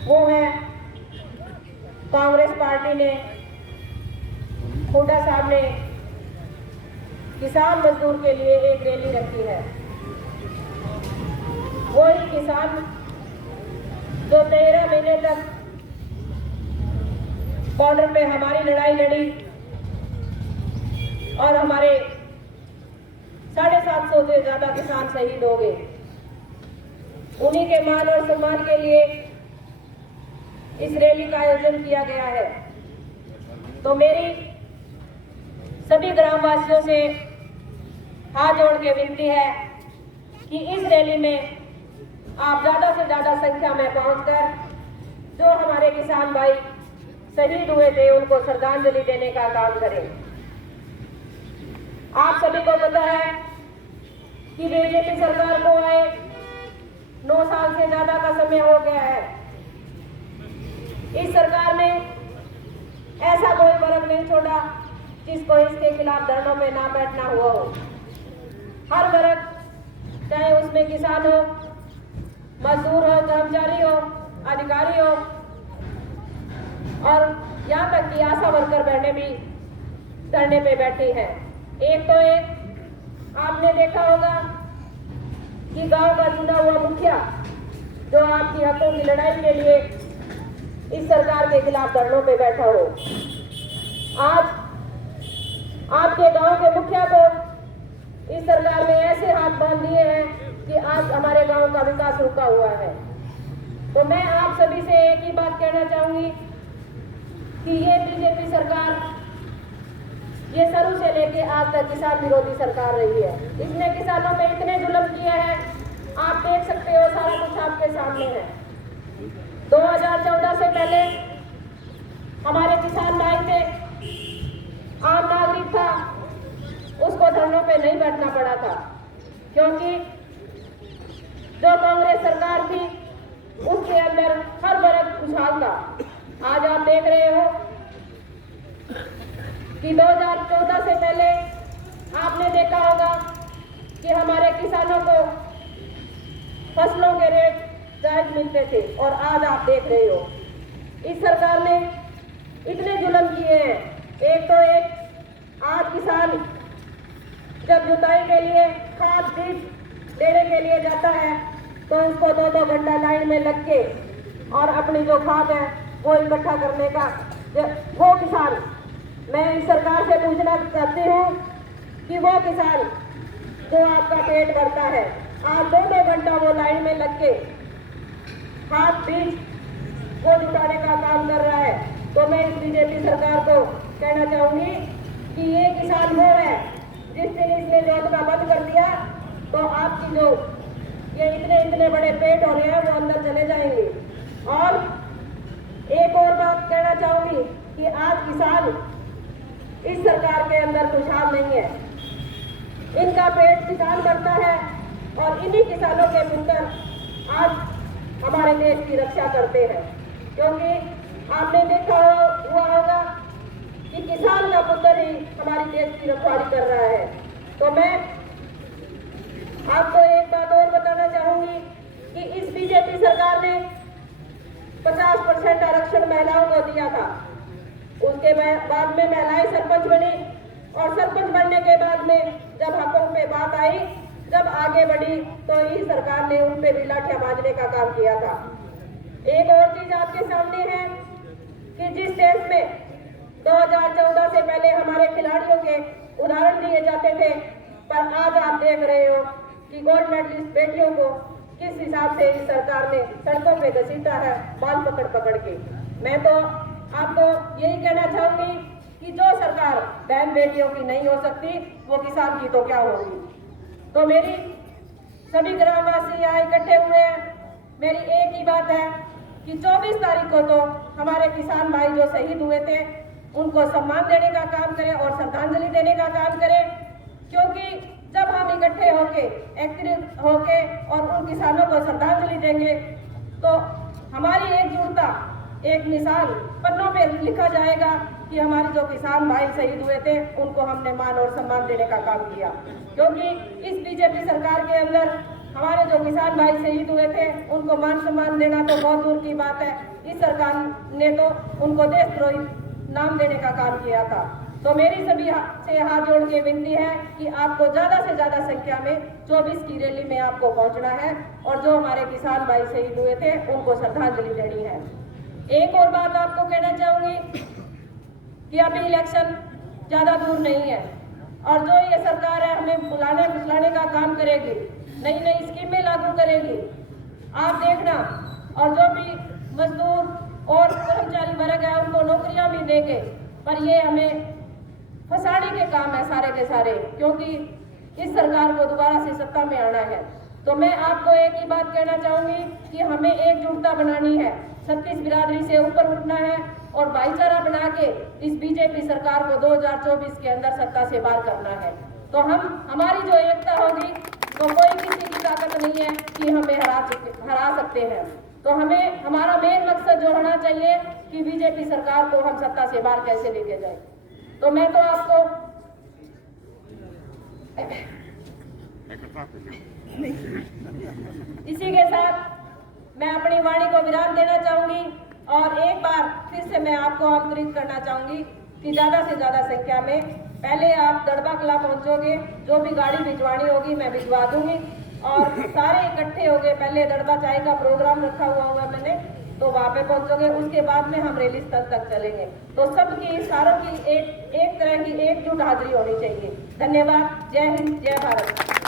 वो है कांग्रेस पार्टी ने खोटा साहब ने किसान मजदूर के लिए एक रैली रखी है। वही किसान जो 13 महीने तक बॉर्डर पे हमारी लड़ाई लड़ी और हमारे 750 से ज्यादा किसान शहीद हो गए, उन्हीं के मान और सम्मान के लिए इस रैली का आयोजन किया गया है। तो मेरी सभी ग्रामवासियों से हाथ जोड़ के विनती है कि इस रैली में आप ज्यादा से ज्यादा संख्या में पहुंचकर जो हमारे किसान भाई शहीद हुए थे उनको श्रद्धांजलि देने का काम करें। आप सभी को पता है कि बीजेपी सरकार को आए 9 साल से ज्यादा का समय हो गया है। इस सरकार ने ऐसा कोई वर्ग नहीं छोड़ा जिसको इसके खिलाफ धरनों में ना बैठना हुआ हो। हर वर्ग, चाहे उसमें किसान हो, मजदूर हो, कर्मचारी हो, अधिकारी हो और यहाँ तक कि आशा वर्कर बहनें भी धरने पे बैठी है। एक तो एक आपने देखा होगा कि गांव का चुना हुआ मुखिया जो आपकी हकों की लड़ाई के लिए इस सरकार के खिलाफ धरनों पे बैठा हो, आज आपके गांव के मुखिया को इस सरकार ने ऐसे हाथ बांध दिए हैं कि आज हमारे गांव का विकास रुका हुआ है। तो मैं आप सभी से एक ही बात कहना चाहूंगी कि ये बीजेपी सरकार ये शुरू से लेके आज तक किसान विरोधी सरकार रही है। इसने किसानों पे इतने जुल्म किए हैं, आप देख सकते हो, सारा कुछ आपके सामने है। 2014 से पहले हमारे किसान भाई थे, आम नागरिक था, उसको धरनों पे नहीं बैठना पड़ा था क्योंकि जो कांग्रेस सरकार थी उसके अंदर हर वर्ग खुशहाल था। आज आप देख रहे हो कि 2014 से पहले आपने देखा होगा कि हमारे किसानों को फसलों के रेट जायज मिलते थे और आज आप देख रहे हो इस सरकार ने इतने जुल्म किए हैं। एक तो एक आज किसान जब जुताई के लिए खाद बीज लेने के लिए जाता है तो उसको 2-2 घंटा लाइन में लग के और अपनी जो खाद है वो इकट्ठा करने का वो किसान, मैं इस सरकार से पूछना चाहती हूँ कि वो किसान जो आपका पेट भरता है आज 2-2 घंटा वो लाइन में लग के खाद बीज वो जुटाने का काम कर रहा है। तो मैं इस बीजेपी सरकार को कहना चाहूंगी कि ये किसान वो है जिस दिन इसने जोतना बंद कर दिया तो आपकी जो ये इतने बड़े पेट हो रहे हैं वो अंदर चले जाएंगे। और एक और बात कहना चाहूंगी कि आज किसान इस सरकार के अंदर खुशहाल नहीं है, इनका पेट किसान भरता है और इन्हीं किसानों के पुत्र आज हमारे देश की रक्षा करते हैं। क्योंकि आपने देखा हुआ होगा कि किसान का पुत्र ही हमारी देश की रखवाली कर रहा है। तो मैं आपको एक बात और बताना चाहूंगी कि इस बीजेपी सरकार ने 50% आरक्षण महिलाओं को दिया था, उसके बाद में महिलाएं सरपंच बनी और सरपंच बनने के बाद में जब हकों पे बात आई, जब आगे बढ़ी तो इस सरकार ने उन पे भी लाठियां बांधने का काम किया था। एक और चीज आपके सामने है कि जिस देश में 2014 से पहले हमारे खिलाड़ियों के उदाहरण दिए जाते थे, पर आज आप देख रहे हो कि गोल्ड मेडलिस्ट बेटियों को किस हिसाब से इस सरकार ने सड़कों पे घसीटा है बाल पकड़ के। मैं तो आपको यही कहना चाहूंगी कि जो सरकार बहन बेटियों की नहीं हो सकती वो किसान की तो क्या होगी। तो मेरी सभी ग्रामवासी यहाँ इकट्ठे हुए हैं, मेरी एक ही बात है कि 24 तारीख को तो हमारे किसान भाई जो शहीद हुए थे उनको सम्मान देने का काम करें और श्रद्धांजलि देने का काम करें। क्योंकि जब हम इकट्ठे होके एक्टिव होके और उन किसानों को श्रद्धांजलि देंगे तो हमारी एकजुटता एक मिसाल पन्नों पे लिखा जाएगा कि हमारे जो किसान भाई शहीद हुए थे उनको हमने मान और सम्मान देने का काम किया। क्योंकि इस बीजेपी सरकार के अंदर हमारे जो किसान भाई शहीद हुए थे उनको मान सम्मान देना तो बहुत दूर की बात है, इस सरकार ने तो उनको देशद्रोही नाम देने का काम किया था। तो मेरी सभी से हाथ जोड़ के विनती है कि आपको ज़्यादा से ज़्यादा संख्या में 24 की रैली में आपको पहुंचना है और जो हमारे किसान भाई शहीद हुए थे उनको श्रद्धांजलि देनी है। एक और बात आपको कहना चाहूँगी कि अभी इलेक्शन ज़्यादा दूर नहीं है और जो ये सरकार है हमें बुलाने फुसलाने का काम करेगी, नई नई स्कीमें लागू करेगी, आप देखना। और जो भी मजदूर और कर्मचारी वर्ग है उनको नौकरियां भी देंगे, पर ये हमें फंसाने के काम है सारे के सारे, क्योंकि इस सरकार को दोबारा से सत्ता में आना है। तो मैं आपको एक ही बात कहना चाहूँगी कि हमें एकजुटता बनानी है, 36 बिरादरी से ऊपर उठना है और भाईचारा बना के इस बीजेपी सरकार को 2024 के अंदर सत्ता से बाहर करना है। तो हमारी जो एकता होगी तो कोई किसी की ताकत नहीं है कि हमें हरा सकते हैं। तो हमें हमारा मेन मकसद जो होना चाहिए कि बीजेपी सरकार को हम सत्ता से बाहर कैसे लेके जाए। तो मैं तो आपको इसी के साथ मैं अपनी वाणी को विराम देना चाहूंगी और एक बार फिर से मैं आपको आमंत्रित करना चाहूंगी कि ज़्यादा से ज़्यादा संख्या में पहले आप दड़बा कला पहुंचोगे, जो भी गाड़ी भिजवानी होगी मैं भिजवा दूंगी और सारे इकट्ठे हो गए। पहले दड़बा चाय का प्रोग्राम रखा हुआ होगा मैंने, तो वहाँ पे पहुंचोगे, उसके बाद में हम रैली स्थल तक चलेंगे। तो सबकी सारों की एक तरह की एकजुट हाजिरी होनी चाहिए। धन्यवाद। जय हिंद, जय भारत।